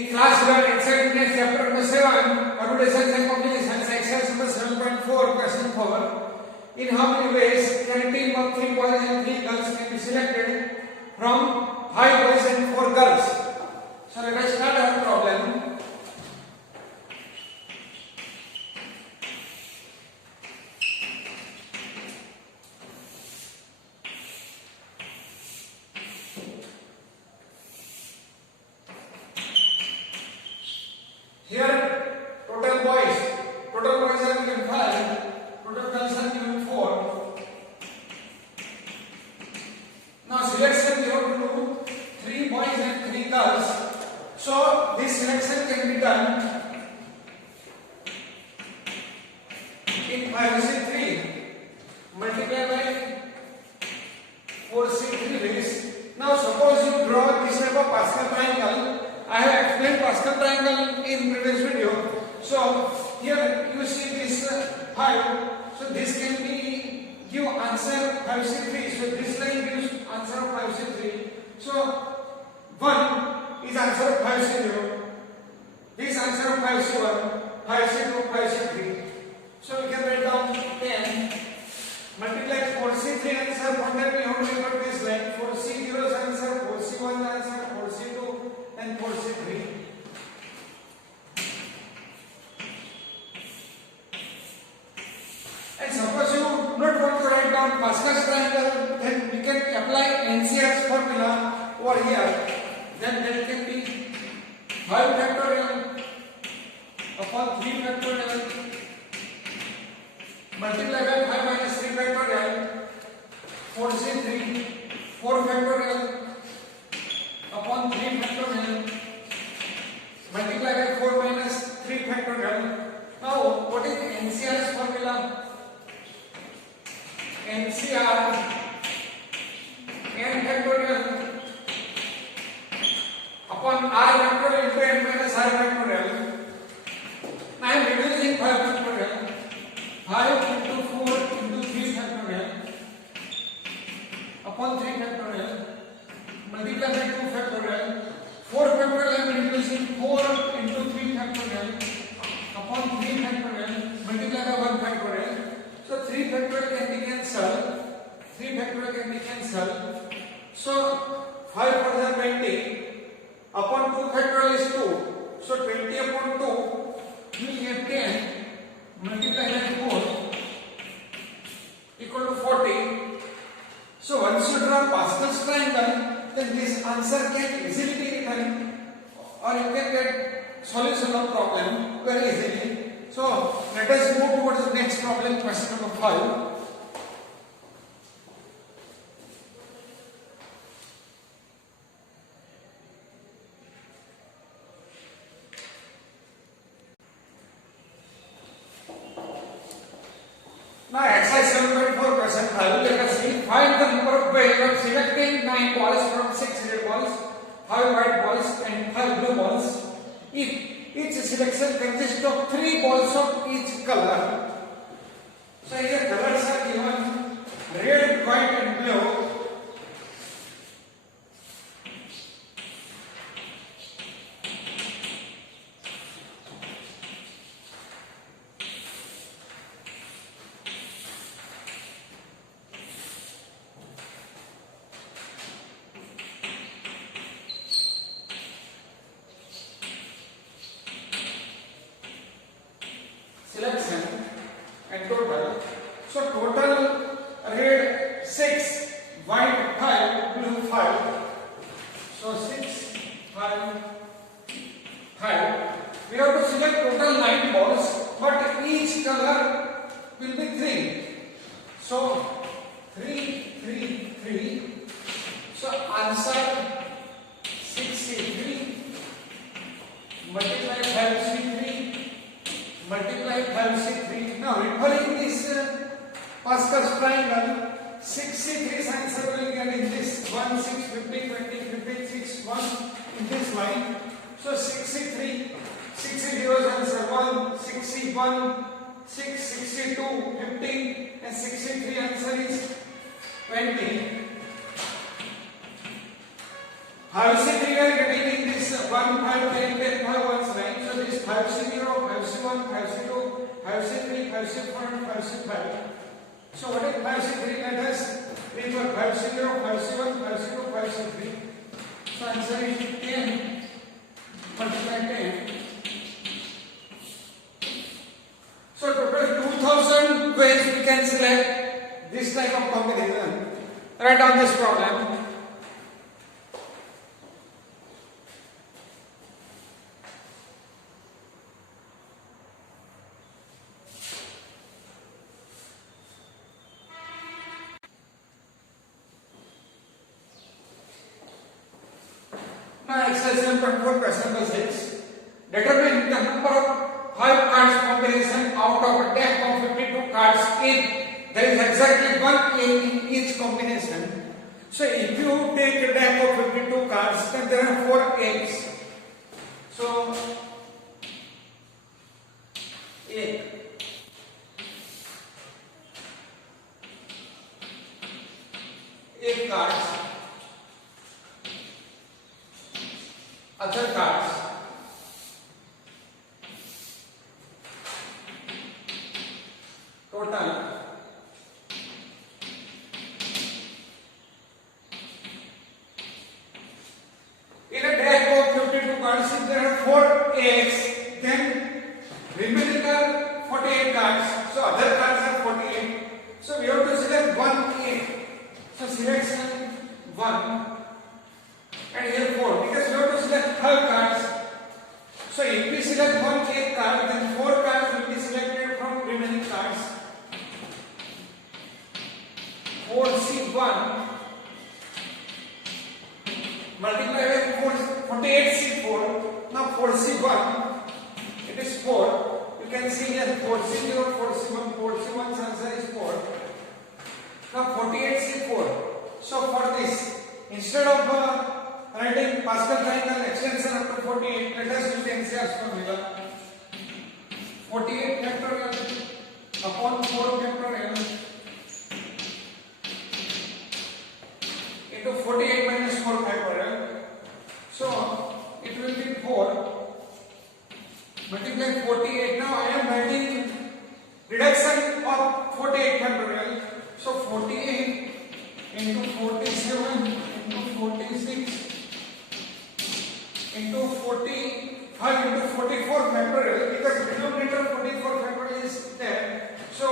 In class 11, exercise next chapter number 7, permutations and combinations, exercise number 7.4, question 4. In how many ways can a team of 3 boys and 3 girls can be selected from 5 boys and 4 girls? So let us start our problem. Here total boys are given 5, total girls are given 4. Now selection we have to do 3 boys and 3 girls. So this selection can be done in 5C3 multiply by 4C3 ways. Now suppose you draw this type of Pascal triangle. I have explained Pascal triangle in previous video. So here you see this 5. So this can be give answer 5C3. So this line gives answer of 5C3. So 1 is answer of 5C0. This answer of 5C1, 5C2, 5C3. So we can write down 10 multiply 4C3 answer. From there we have to remember this line 4C0's answer, 4C1's answer, 4C2 and 4C3. And suppose you do not want to write down Pascal's triangle, then we can apply NCR's formula over here. Then that can be 5 factorial upon 3 factorial multiply by 5 minus 3 factorial 4C3 4 factorial upon 3 factorial multiply by 4 minus 3 factorial. Now what is NCR's formula? NCR n factorial upon r factorial into n minus r factorial. Now I am reducing 5 factorial. 5 into 4 into 3 factorial upon 3 factorial multiply by 2 factorial. 4 factorial I am reducing 4 into 3 factorial upon 3 factorial multiply by 1 factorial. So 3 factorial can be cancelled. 3 factorial can be cancelled. So 5 for the 20 upon 2 factorial is 2. So 20 upon 2 you will get 10 multiply by 4 equal to 40. So once you draw Pascal's triangle, then this answer can easily be written, or you can get solution of problem very easily. So let us move towards the next problem, question number 5. Now exercise 7.4 question 5. Let us see. Find the number of ways of selecting 9 balls from 6 red balls, 5 white balls and 5 blue balls. If each selection consists of 3 balls of each color. So here colors are given red, white and blue. Selection and total. So total red 6, white 5, blue 5. So 6, 5, 5. We have to select total 9 balls, but each color will be 3. So 3, 3, 3. So answer 6C3 multiply 5C3 multiply 5C3. Now referring this Pascal's triangle, 6C3's answer will get in this 1, 6, 50, 20, 50, 6, 1 in this line. So 6C3, 6C0's answer 1, 6C1, 6, 6C2, 15 and 6C3 answer is 20. How is it we are getting in this 1, 5, 10, 10, 5, 1, 9. So this 5C0, 5C1, 5C2, 5C3, 5C4, and 5C5. So what is 5C3? Let us read for 5C0, 5C1, 5C2, 5C3. So answer is 10 multiply 10. So total 2000 ways we can select this type of combination. Write down this problem. Now exercise 7.4 question number 6. Determine the number of 5 cards combination out of a deck of 52 cards if there is exactly 1 in each combination. So if you take a deck of 52 cards, then there are 4 eggs. So 8. Cards. Other cards. Total. In a deck of 52 cards, if there are 4 eggs, then remaining are 48 cards. So other cards are 48. So we have to select 1 egg. So selection 1 and here 4 because we have to select 5 cards. So if we select 1 egg card, then 4 cards will be selected from remaining cards. 4C1 multiply by 48C4. Now 4C1 it is 4. You can see here 4C0, 4C1, 4C1's answer is 4. Now 48C4. So for this, instead of writing Pascal triangle extension up to 48, let us use NCR's formula. 48 factorial upon 4 factorial into 48 minus 4 factorial. So it will be 4 multiply 48. Now I am writing reduction of 48 factorial. So 48 into 47 into 46 into 45 into 44 factorial because denominator 44 factorial is there. So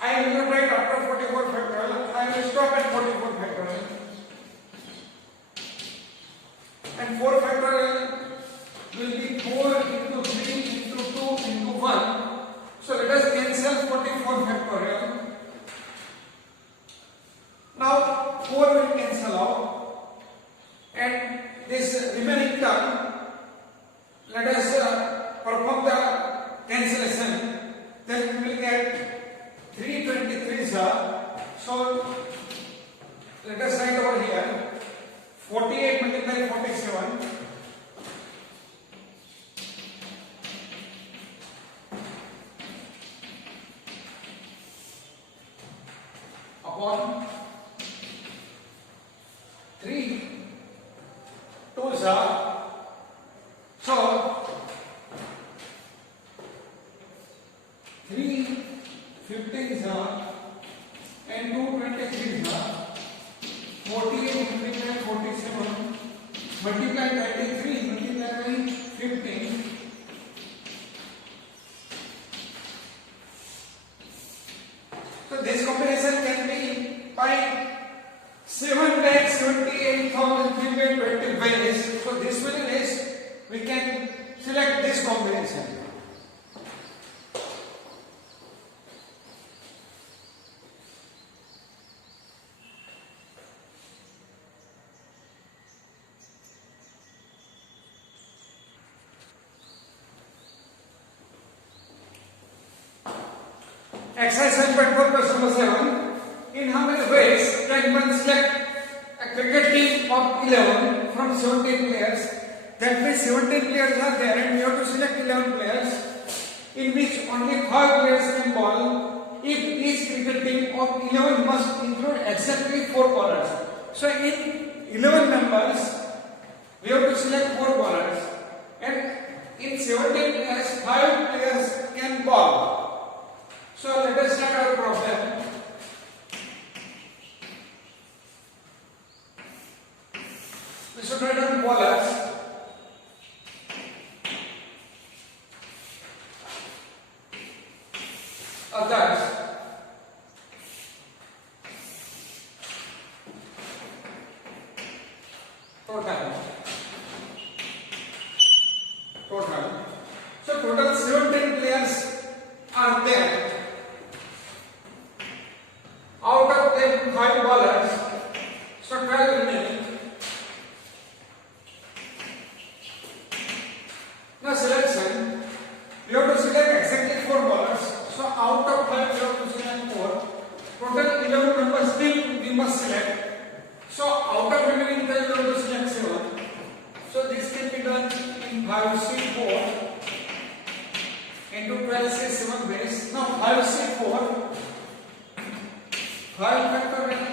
I will not write after 44 factorial. I will stop at 44 factorial. And 4 factorial will be 4 into 3 into 2 into 1. So let us cancel 44 factorial. Now 4 will cancel out and this remaining term, let us perform the cancellation. Then we will get 323 so let us write over here 48 multiplied 47 upon 3 2s are so 3 15s are and 2 23s are 48 multiply 47 multiply 33 multiply by 15 so this combination can be by 7,78,320 ways. So this many ways we can select this combination. Exercise 7.4 question number 7. In how many ways can one select a cricket team of 11 from 17 players? That means 17 players are there and we have to select 11 players in which only 5 players can bowl. If each cricket team of 11 must include exactly 4 bowlers. So in 11 members, We have to select 4 bowlers, and in 17 players, 5 players can bowl. So let us start our problem. We should write down bowlers. Others. Total. So total 17 players are there. Out of them 5 bowlers. So 12 remaining. Now selection. We have to select exactly 4 bowlers. So out of 5 we have to select 4. Total 11 members still we must select. So out of remaining 12 we have to select 7. So this can be done in 5C4 into 12C7 base. Now 5C4 5 factorial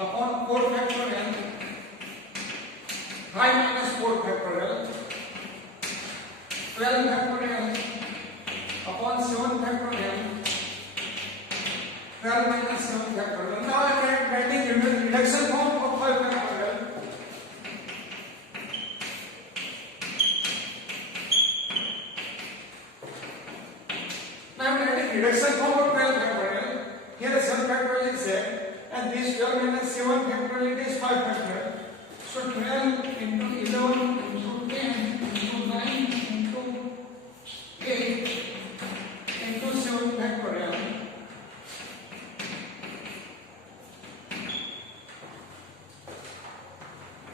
upon 4 factorial 5 minus 4 factorial 12 factorial upon 7 factorial 12 minus 7 factorial. Now I am writing reduction form of 5 factorial. Now I am writing reduction form of 12 factorial. Here the 7 factorial is there, and this 12 minus 7 factorial is 5 factorial. So 12 into 11 into 10 into 9 into 8 into 7 factorial.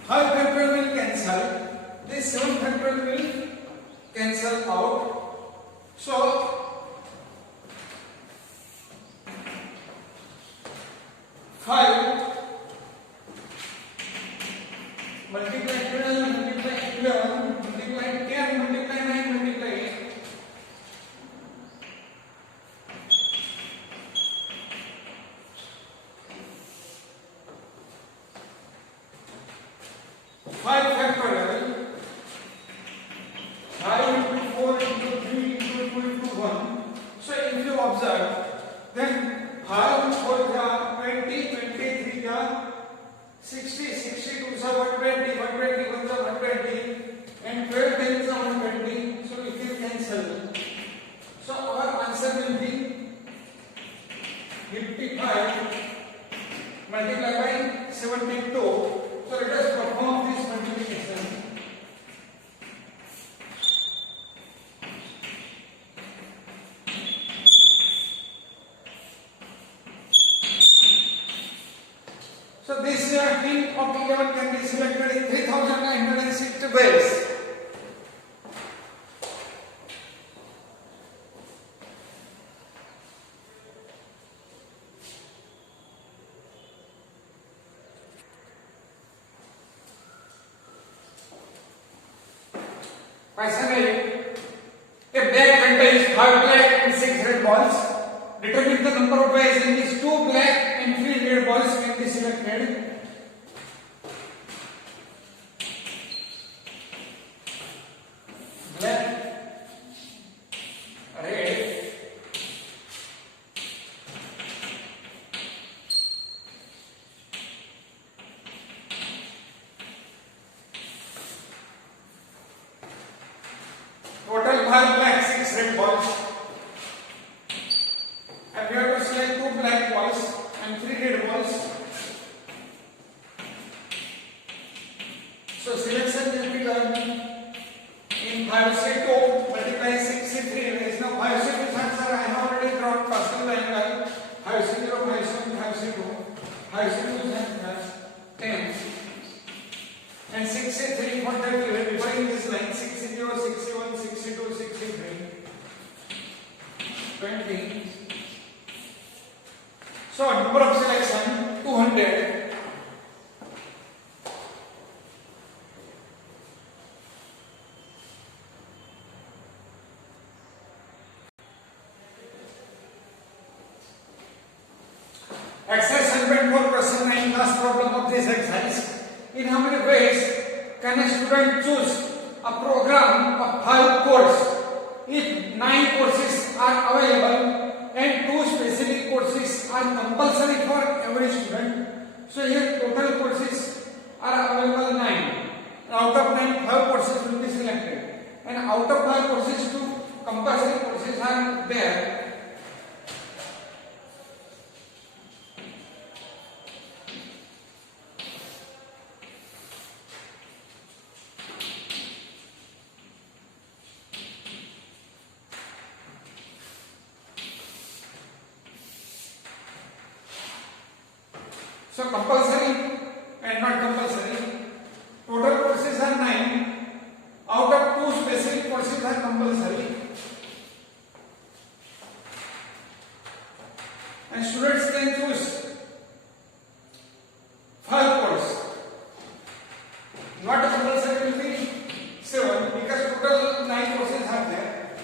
Five factorial will cancel. This 7 factorial will cancel out. So 5 multiply 12 multiply 11 multiply 10 multiply 9 multiply 8. Five factorial 5 into 4 into 3 into 2 into 1. So if you observe, then 5 4 का 20 23 का 60 62 से 120 121 से 120 and 12 10 से 120. So if you cancel, so our answer will be 55 multiplied by 72. So let us perform this multiplication. So this team of 11 can be selected in 3960 base. Question A. A black contains 5 black and 6 red balls. Determine the number of ways in which 2 black and 3 red balls can be selected. Black, red, total 5 black, 6 red balls. And we have to select 2 black balls and 3 red balls. So selection will be done in 5C2 multiply 63. There is no 5C2 answer. I have already drawn partial triangle. 5C0, 5C1, 5C2. 5C2 answer 10. And 63 for that we are dividing this line 60, 61, 62, 63. 20. So number of selection 200. Exercise 1.4 question 9, last problem of this exercise. In how many ways can a student choose a program of 5 courses if 9 courses are available and 2 specific courses are compulsory for every student? So here total courses are available 9. Out of 9, 5 courses will be selected, and out of 5 courses, 2 compulsory courses are there. So compulsory and not compulsory. Total courses are 9. Out of 2 specific courses are compulsory. And students can choose 5 courses. Not compulsory will be 7 because total 9 courses are there.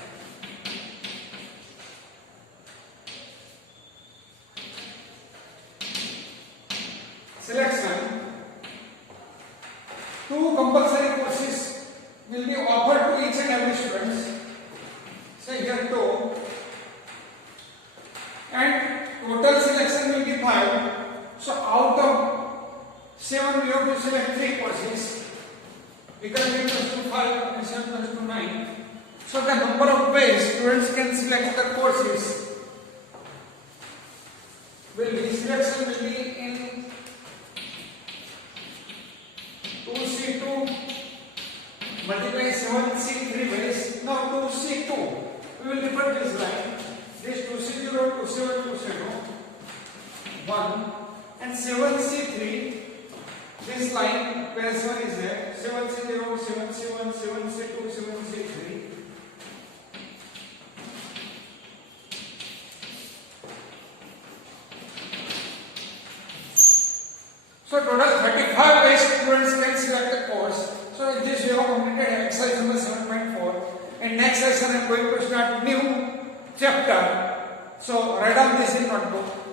Selection. 2 compulsory courses will be offered to each and every student. Say here 2. And total selection will be 5. So out of 7 we have to select 3 courses because 8 plus 2 5 and 7 plus 2 9. So the number of ways students can select the courses will be, selection will be in 2C2 multiply 7C3 ways. Now 2C2, we will refer this line. This 2C0, 2C1, 2C2, 1, and 7C3. This line where 7 is there. 7C0, 7C1, 7C2, 7C3. So total 35 ways students can select a course. So in this we have completed exercise number 7.4. In next session I am going to start new chapter. So write down this in notebook.